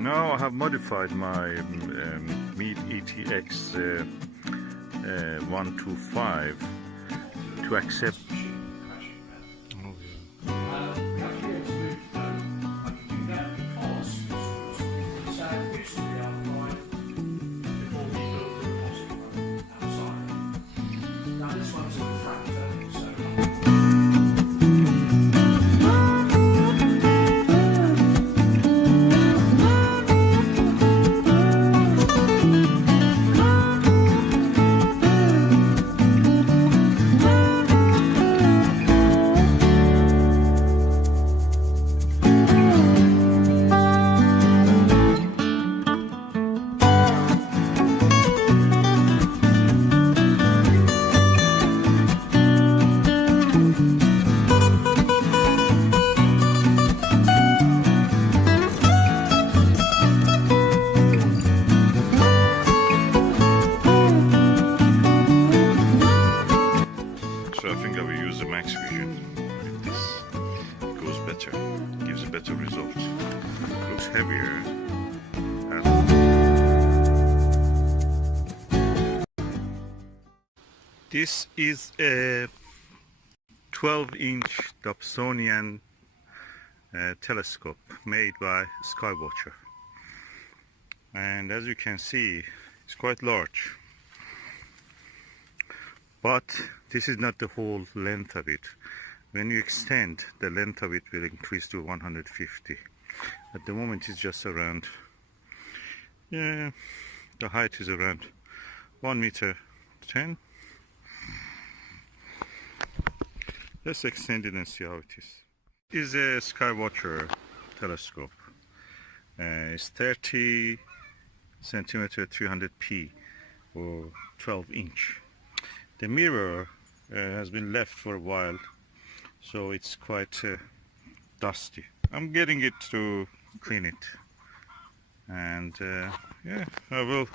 Now I have modified my Meet ETX 125 to accept. So I think I will use the max vision with this. It goes better, gives a better result. Looks heavier. This is a 12-inch Dobsonian telescope made by SkyWatcher. And as you can see, it's quite large. But this is not the whole length of it. When you extend, the length of it will increase to 150. At the moment it's just around, the height is around 1 meter 10. Let's extend it and see how it is. This is a SkyWatcher telescope. It's 30 centimeter 300p or 12 inch. The mirror has been left for a while, so it's quite dusty. I'm getting it to clean it, and yeah, I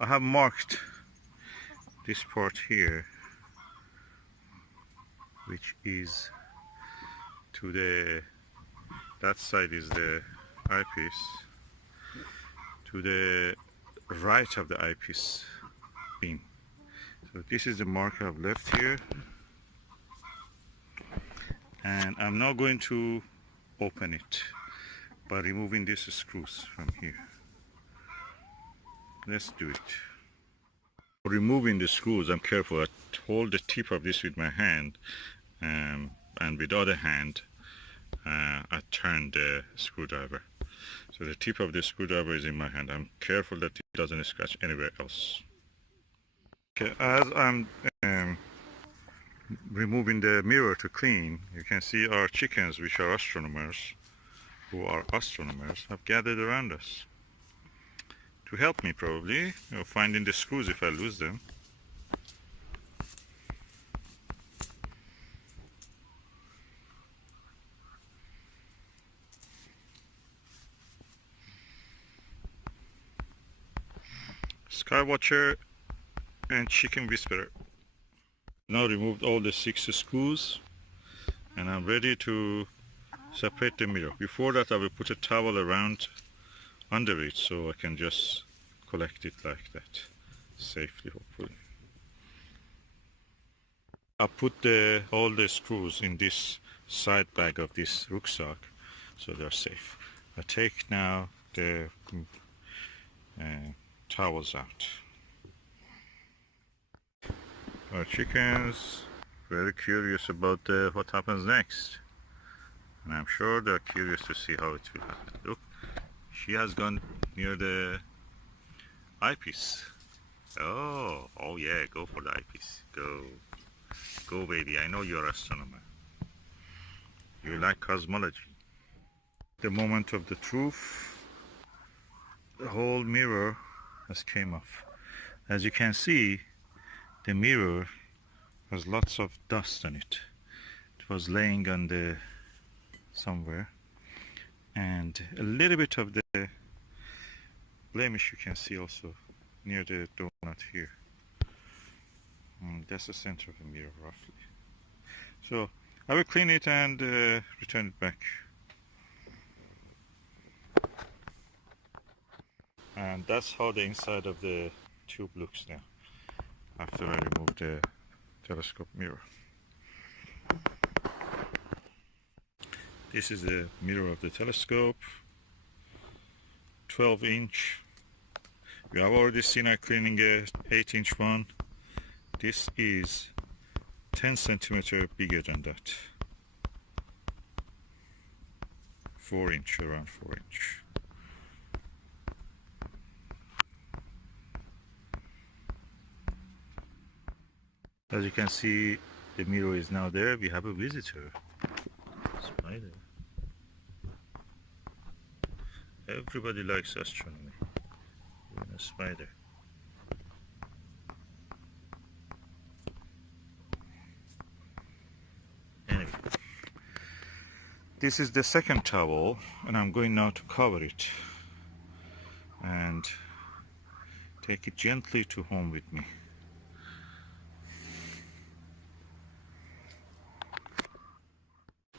have marked this part here, which is to that side is the eyepiece, to the right of the eyepiece beam. So this is the marker I've left here, and I'm now going to open it by removing these screws from here. Let's do it. For removing the screws, I'm careful. I hold the tip of this with my hand, and with the other hand I turn the screwdriver. So the tip of the screwdriver is in my hand. I'm careful that it doesn't scratch anywhere else. Okay, as I'm removing the mirror to clean, you can see our chickens, which are astronomers, have gathered around us to help me, probably, finding the screws if I lose them. SkyWatcher and Chicken Whisperer. Now removed all the 6 screws, and I'm ready to separate the mirror. Before that, I will put a towel around under it so I can just collect it like that safely, hopefully. I put all the screws in this side bag of this rucksack so they're safe. I take now the towels out. Our chickens very curious about what happens next, and I'm sure they're curious to see how it will happen. Look, she has gone near the eyepiece. Oh yeah, go for the eyepiece. Go baby, I know you're an astronomer. You like cosmology. The moment of the truth, the whole mirror has came off. As you can see, the mirror has lots of dust on it. It was laying on the somewhere, and a little bit of the blemish you can see also near the donut here. That's the center of the mirror roughly. So I will clean it and return it back. And that's how the inside of the tube looks now after I remove the telescope mirror. This is the mirror of the telescope, 12-inch. You have already seen I cleaning a 8-inch one. This is 10 centimeter bigger than that. 4-inch, around 4-inch. As you can see, the mirror is now there. We have a visitor. Spider. Everybody likes astronomy. Even a spider. Anyway, this is the second towel, and I'm going now to cover it and take it gently to home with me.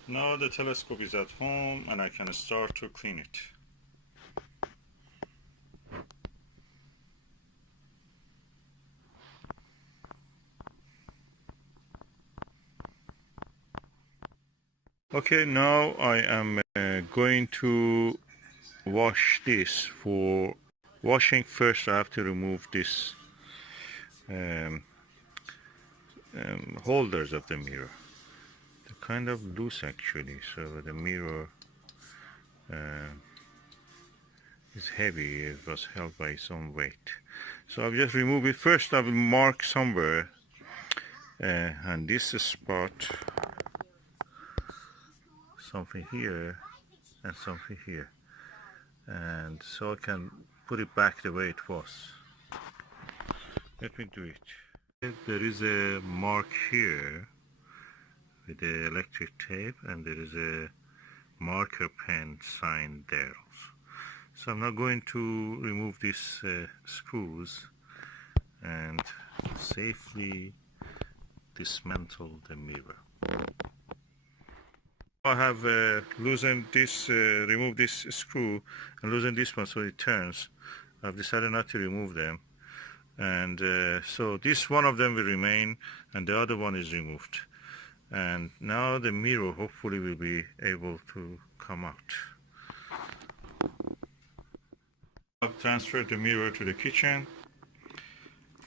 Now the telescope is at home and I can start to clean it. Okay, now I am going to wash this. For washing, first I have to remove this holders of the mirror. They're kind of loose actually, so the mirror is heavy. It was held by its own weight. So I'll just remove it. First I will mark somewhere and this spot, something here and something here, and so I can put it back the way it was. Let me do it. There is a mark here with the electric tape, and there is a marker pen sign there also. So I'm now going to remove these screws and safely dismantle the mirror. I have loosened this, removed this screw and loosened this one so it turns. I've decided not to remove them, and so this one of them will remain and the other one is removed. And now the mirror hopefully will be able to come out. I've transferred the mirror to the kitchen,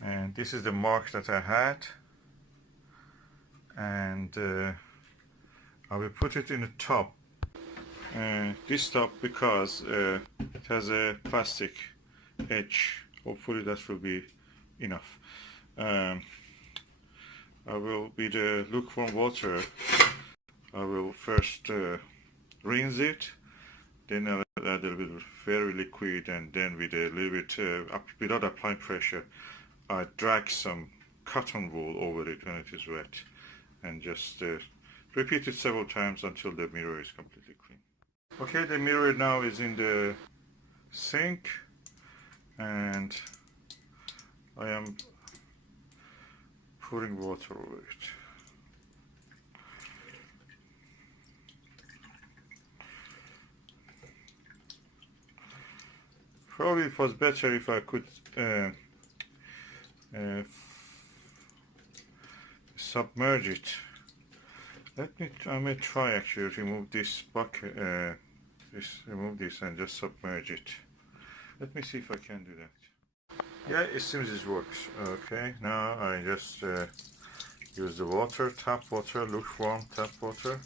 and this is the mark that I had, and I will put it in a tub. This tub, because it has a plastic edge. Hopefully that will be enough. I will, with the lukewarm water, I will first rinse it, then I'll add a little bit of very liquid, and then with a little bit, without applying pressure, I drag some cotton wool over it when it is wet, and just repeat it several times until the mirror is completely clean. Okay, the mirror now is in the sink, and I am pouring water over it. Probably it was better if I could submerge it. I may try actually to remove this bucket, remove this and just submerge it. Let me see if I can do that. Yeah, it seems it works. Okay, now I just use the water, tap water, lukewarm tap water,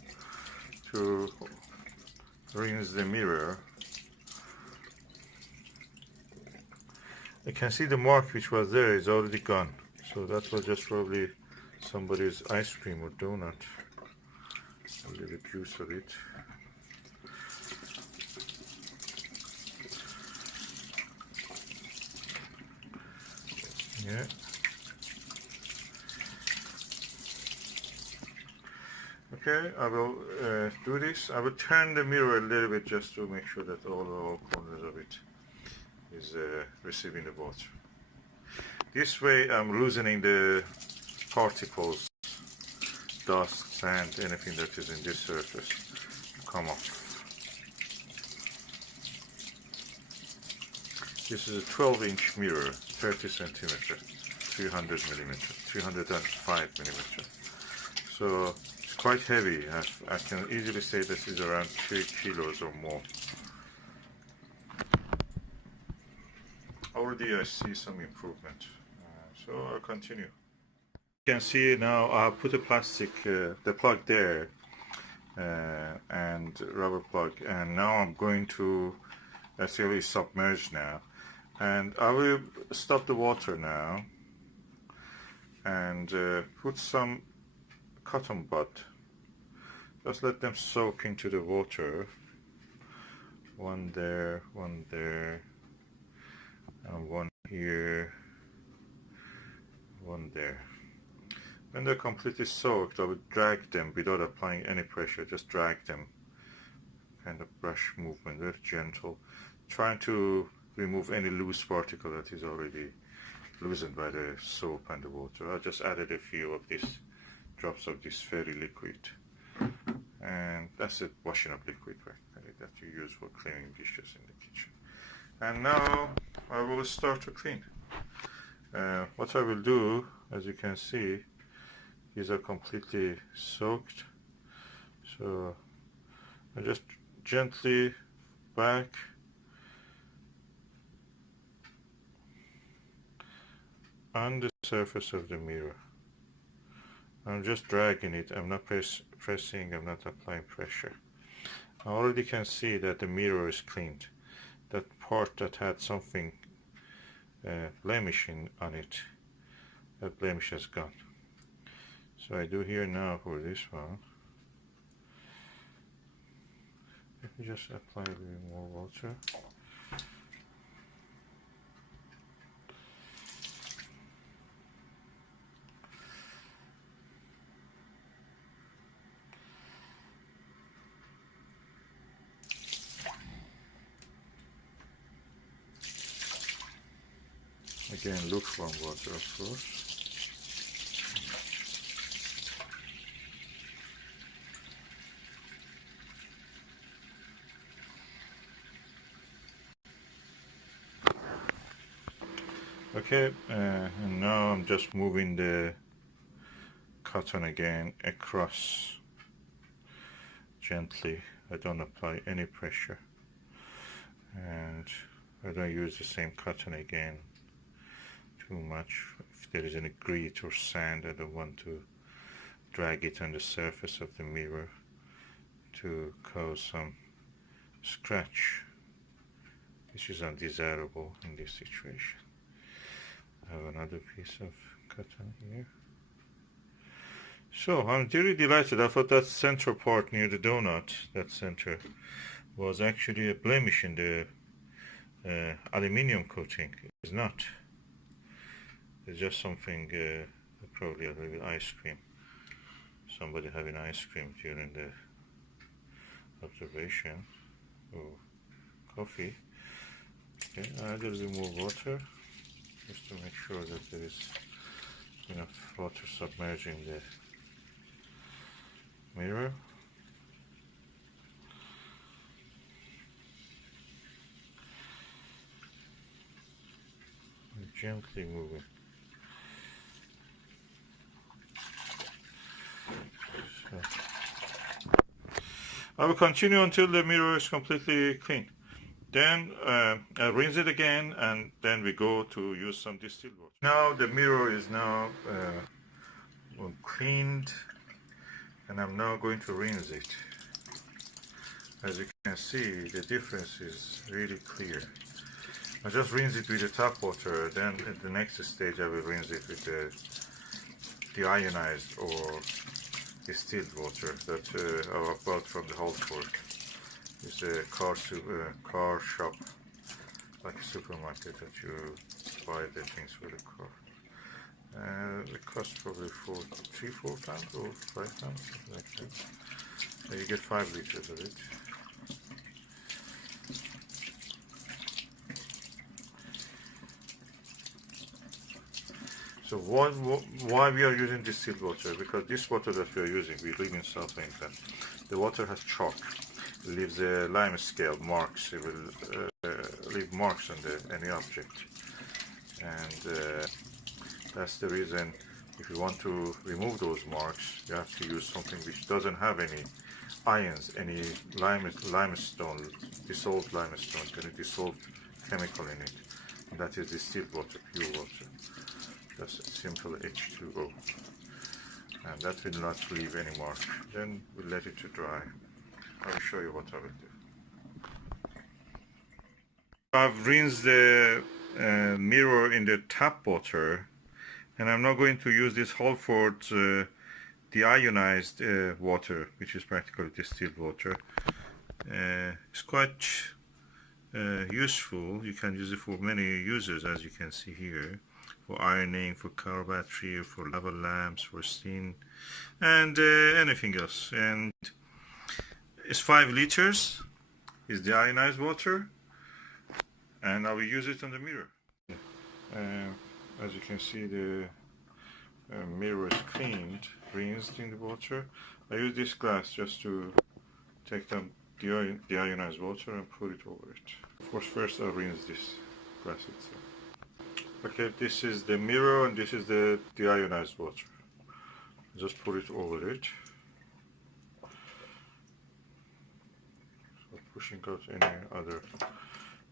to rinse the mirror. I can see the mark which was there is already gone. So that was just probably somebody's ice cream or donut. A little bit juice of it. Yeah. Okay, I will do this. I will turn the mirror a little bit just to make sure that all corners of it is receiving the water. This way I'm loosening the particles, dust, sand, anything that is in this surface to come off. This is a 12-inch mirror, 30 centimeter, 300 millimeter, 305 millimeter. So it's quite heavy. I can easily say this is around 3 kilos or more. Already I see some improvement. So I'll continue. You can see now I put a plastic, the plug there, and rubber plug, and now I'm going to actually submerge now, and I will stop the water now and put some cotton bud. Just let them soak into the water. One there, and one here, one there. When they're completely soaked, I would drag them without applying any pressure. Just drag them, kind of brush movement, very gentle, trying to remove any loose particle that is already loosened by the soap and the water. I just added a few of these drops of this fairy liquid, and that's it, washing up liquid practically that you use for cleaning dishes in the kitchen. And now I will start to clean. What I will do, as you can see, these are completely soaked, so I just gently back on the surface of the mirror. I'm just dragging it. I'm not pressing, I'm not applying pressure. I already can see that the mirror is cleaned. That part that had something blemishing on it, that blemish has gone. So I do here now for this one. Let me just apply a little more water. Again, lukewarm water, of course. Okay, and now I'm just moving the cotton again across gently. I don't apply any pressure, and I don't use the same cotton again too much. If there is any grit or sand, I don't want to drag it on the surface of the mirror to cause some scratch, which is undesirable in this situation. I have another piece of cotton here. So I'm really delighted. I thought that center part near the donut, that center, was actually a blemish in the aluminium coating. It's not. It's just something, probably a little bit ice cream. Somebody having ice cream during the observation. Or coffee. Okay, add a little bit more water, just to make sure that there is enough water submerging the mirror. And gently moving. So I will continue until the mirror is completely clean. Then I rinse it again, and then we go to use some distilled water. Now the mirror is now cleaned, and I'm now going to rinse it. As you can see, the difference is really clear. I just rinse it with the tap water, then at the next stage I will rinse it with the ionized or distilled water that I bought from the Whole Foods. It's a car shop, like a supermarket that you buy the things for the car. It costs probably 4 pounds or 5 pounds, something like that. So you get 5 liters of it. So why we are using distilled water? Because this water that we are using, we live in South England. The water has chalk. It leaves a lime scale marks. It will leave marks on any object, and that's the reason. If you want to remove those marks, you have to use something which doesn't have any ions, any limestone, dissolved limestone, any dissolved chemical in it. And that is distilled water, pure water. That's a simple H2O. And that will not leave any mark. Then we'll let it to dry. I will show you what I will do. I've rinsed the mirror in the tap water, and I'm not going to use this Halford deionized water, which is practically distilled water. It's quite useful. You can use it for many uses, as you can see here, for ironing, for car battery, for lava lamps, for steam, and anything else. And it's 5 liters. Is deionized water, and I will use it on the mirror. As you can see, the mirror is cleaned, rinsed in the water. I use this glass just to take the deionized water and put it over it. Of course, first I'll rinse this glass itself. Okay, this is the mirror and this is the deionized water. Just put it over it. So pushing out any other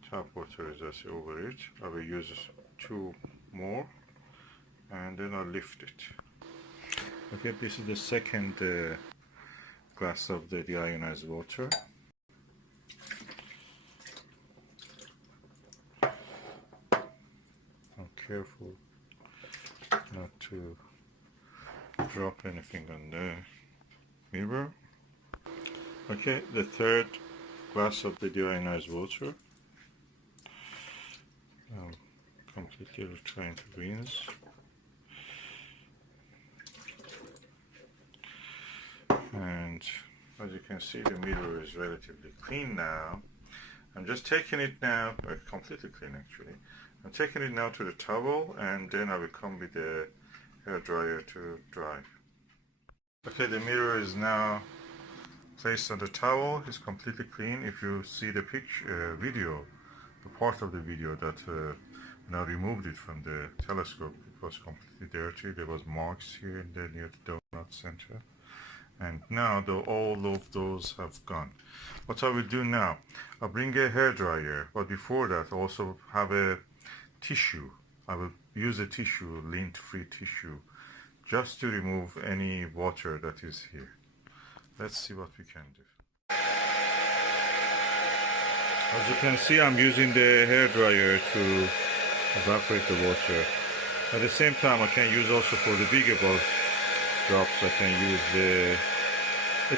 tap water is just over it. I will use 2 more, and then I'll lift it. Okay, this is the second glass of the deionized water. I'm careful not to drop anything on the mirror. Okay, the third glass of the deionized water. Completely trying to rinse. And as you can see, the mirror is relatively clean now. I'm just taking it now, completely clean actually. I'm taking it now to the towel, and then I will come with the hair dryer to dry. Okay, the mirror is now placed on the towel. It's completely clean. If you see the picture, video, the part of the video that when I removed it from the telescope, it was completely dirty. There was marks here and there near the donut center. And now all of those have gone. What I will do now, I'll bring a hair dryer, but before that also have a tissue. I will use a tissue, lint-free tissue, just to remove any water that is here. Let's see what we can do. As you can see, I'm using the hair dryer to evaporate the water. At the same time, I can use also for the bigger bulk drops, I can use the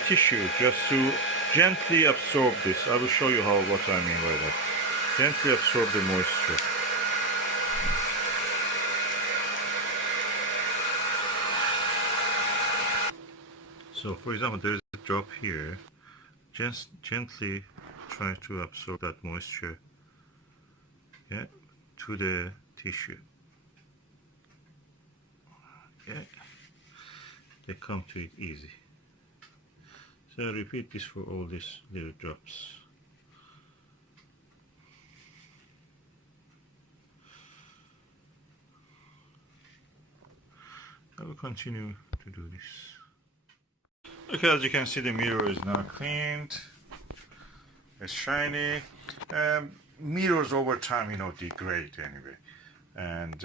tissue just to gently absorb this. I will show you what I mean by that. Gently absorb the moisture. So for example, there is a drop here. Just gently try to absorb that moisture, yeah, to the tissue. Okay, they come to it easy. So I repeat this for all these little drops. I will continue to do this. Okay, as you can see, the mirror is now cleaned. It's shiny. Mirrors over time, degrade anyway, and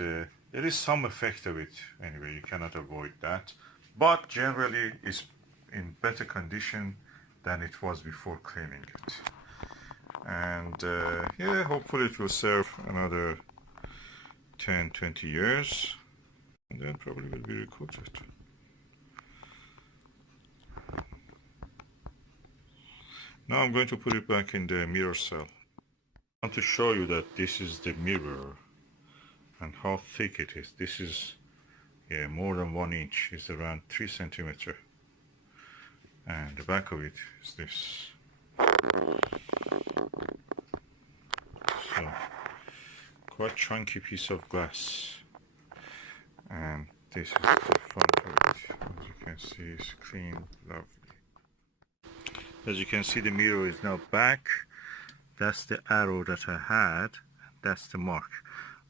there is some effect of it anyway. You cannot avoid that, but generally it's in better condition than it was before cleaning it. And yeah, hopefully it will serve another 10-20 years, and then probably will be recoated. Now I'm going to put it back in the mirror cell. I want to show you that this is the mirror and how thick it is. This is more than 1 inch. It's around 3 centimeters. And the back of it is this. So, quite chunky piece of glass. and this is the front of it. As you can see, it's clean, lovely. As you can see, the mirror is now back. That's the arrow that I had. That's the mark.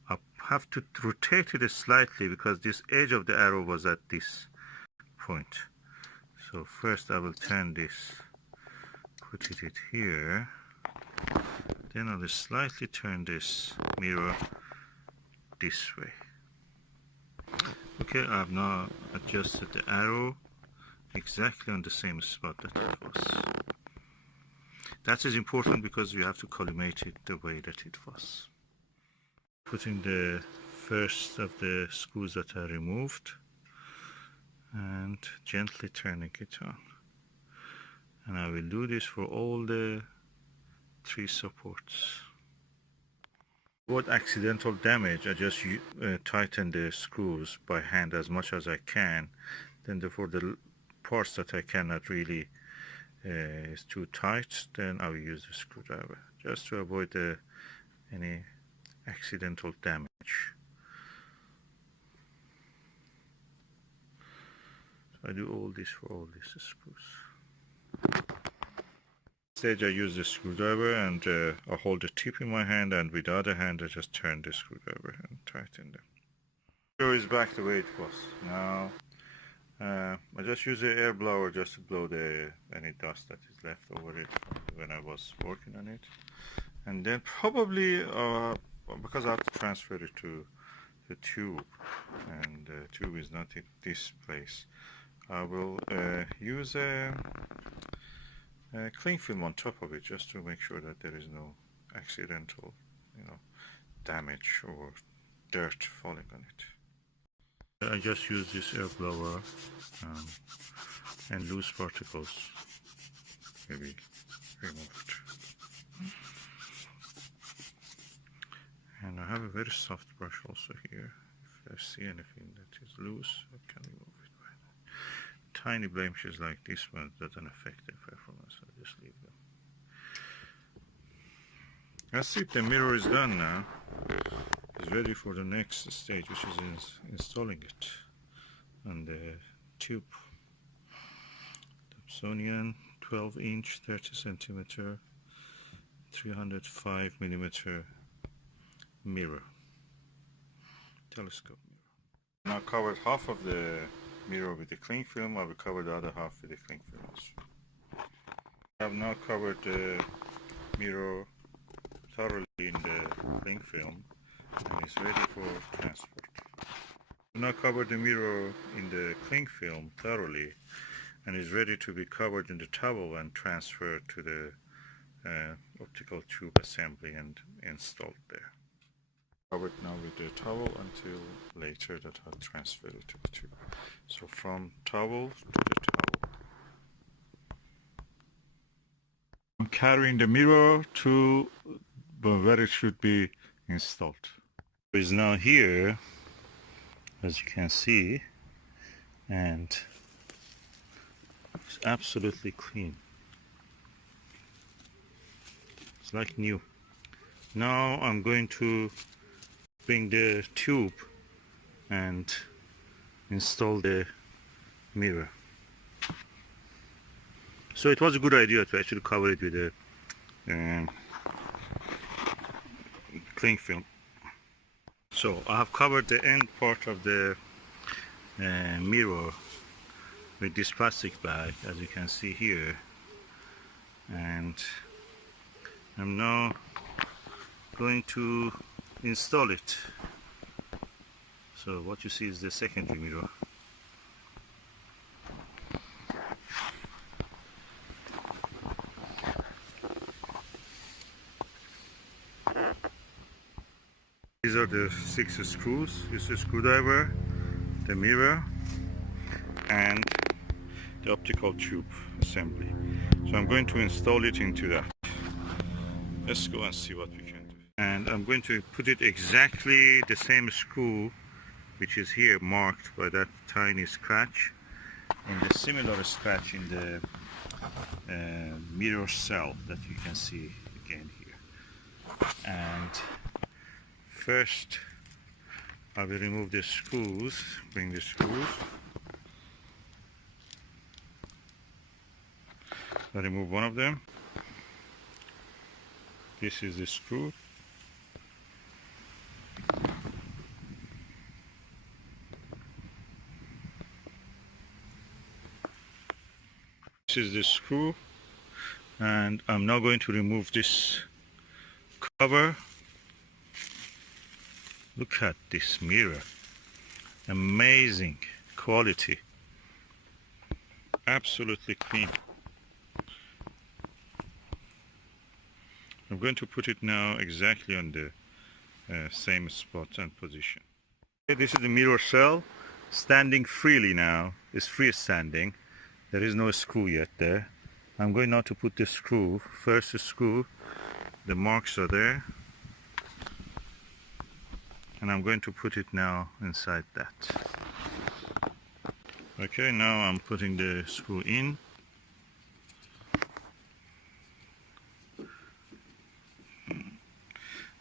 I have to rotate it slightly because this edge of the arrow was at this point. So first I will turn this, put it here. Then I will slightly turn this mirror this way. Okay, I have now adjusted the arrow exactly on the same spot that it was. That is important because you have to collimate it the way that it was. Putting the first of the screws that I removed and gently turning it on. And I will do this for all the 3 supports. To avoid accidental damage, I just tighten the screws by hand as much as I can. Then for the parts that I cannot really is too tight, then I will use the screwdriver just to avoid any accidental damage. So I do all this for all these screws. Stage I use the screwdriver and I hold the tip in my hand, and with the other hand I just turn the screwdriver and tighten them. So it's back the way it was. Now I just use the air blower just to blow any dust that is left over it when I was working on it. And then probably, because I have to transfer it to the tube, and the tube is not in this place, I will use a cling film on top of it just to make sure that there is no accidental, damage or dirt falling on it. I just use this air blower and loose particles maybe removed. And I have a very soft brush also here. If I see anything that is loose, I can remove it. Tiny blemishes like this one doesn't affect the performance, so I just leave them. That's it, the mirror is done now. It's ready for the next stage, which is installing it on the tube. Dobsonian 12-inch, 30 centimeter, 305 millimeter mirror, telescope mirror. Now covered half of the mirror with the cling film. I will cover the other half with the cling film also. I have now covered the mirror thoroughly in the cling film, and it's ready for transport. I now covered the mirror in the cling film thoroughly, and is ready to be covered in the towel and transferred to the optical tube assembly and installed there. Covered now with the towel until later that I'll transfer it to the tube. So from towel to the towel. I'm carrying the mirror to where it should be installed. It's now here, as you can see, and it's absolutely clean. It's like new. Now I'm going to bring the tube and install the mirror. So it was a good idea to actually cover it with a cling film. So I have covered the end part of the mirror with this plastic bag, as you can see here, and I'm now going to install it. So what you see is the secondary mirror. These are the 6 screws. This is the screwdriver, the mirror, and the optical tube assembly. So I'm going to install it into that. Let's go and see what we can do. And I'm going to put it exactly the same screw, which is here marked by that tiny scratch, and the similar scratch in the mirror cell that you can see again here. And first I will remove the screws, bring the screws. I remove one of them. This is the screw. This is the screw, and I'm now going to remove this cover. Look at this mirror. Amazing quality. Absolutely clean. I'm going to put it now exactly on the same spot and position. Okay, this is the mirror cell, standing freely now. It's freestanding. There is no screw yet there. I'm going now to put the screw. First the screw, the marks are there. And I'm going to put it now inside that. Okay, now I'm putting the screw in.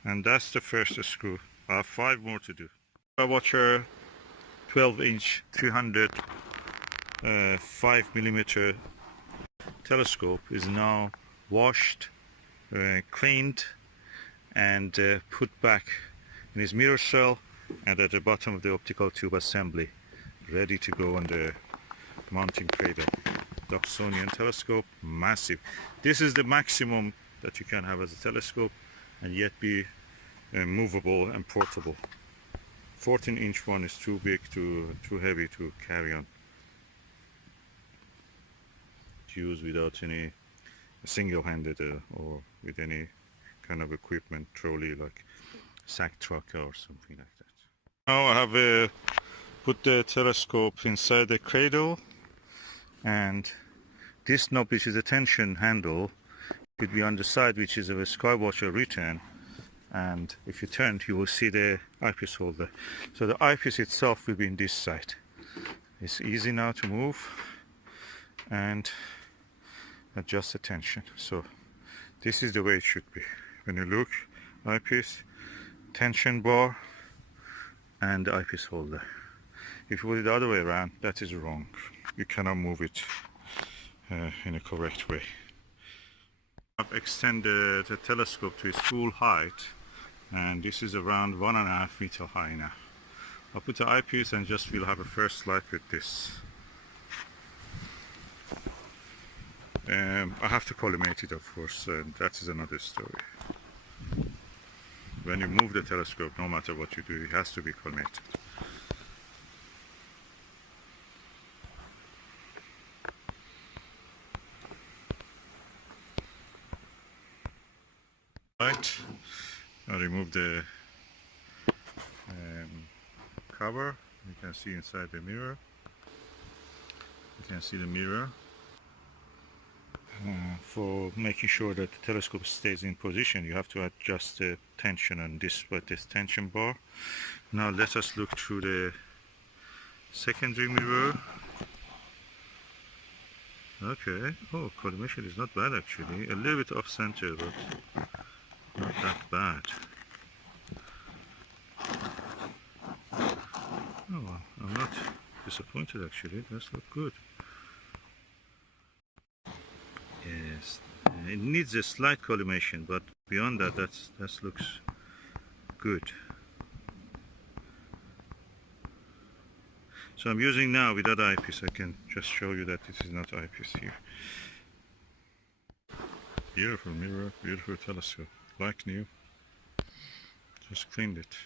And that's the first screw. I have 5 more to do. SkyWatcher 12-inch 305mm telescope is now washed, cleaned, and put back in his mirror cell and at the bottom of the optical tube assembly, ready to go on the mounting cradle. Dobsonian telescope, massive. This is the maximum that you can have as a telescope and yet be movable and portable. 14-inch one is too big, too heavy to carry on. To use without any single-handed or with any kind of equipment, trolley like sack truck or something like that. Now I have put the telescope inside the cradle, and this knob, which is a tension handle, could be on the side, which is of a SkyWatcher return, and if you turn you will see the eyepiece holder. So the eyepiece itself will be in this side. It's easy now to move and adjust the tension. So this is the way it should be. When you look, eyepiece, tension bar, and the eyepiece holder. If you put it the other way around, that is wrong. You cannot move it in a correct way. I've extended the telescope to its full height, and this is around 1.5 meters high now. I'll put the eyepiece and just we'll have a first light with this. I have to collimate it, of course, and that is another story. When you move the telescope, no matter what you do, it has to be collimated. Right, I'll remove the cover. You can see inside the mirror. You can see the mirror. For making sure that the telescope stays in position, you have to adjust the tension on this with this tension bar. Now let us look through the secondary mirror. Okay, oh, collimation is not bad actually. A little bit off center, but not that bad. Oh well, I'm not disappointed actually. It does look good. Yes, it needs a slight collimation, but beyond that, that looks good. So I'm using now without eyepiece. I can just show you that this is not eyepiece here. Beautiful mirror, beautiful telescope, like new. Just cleaned it.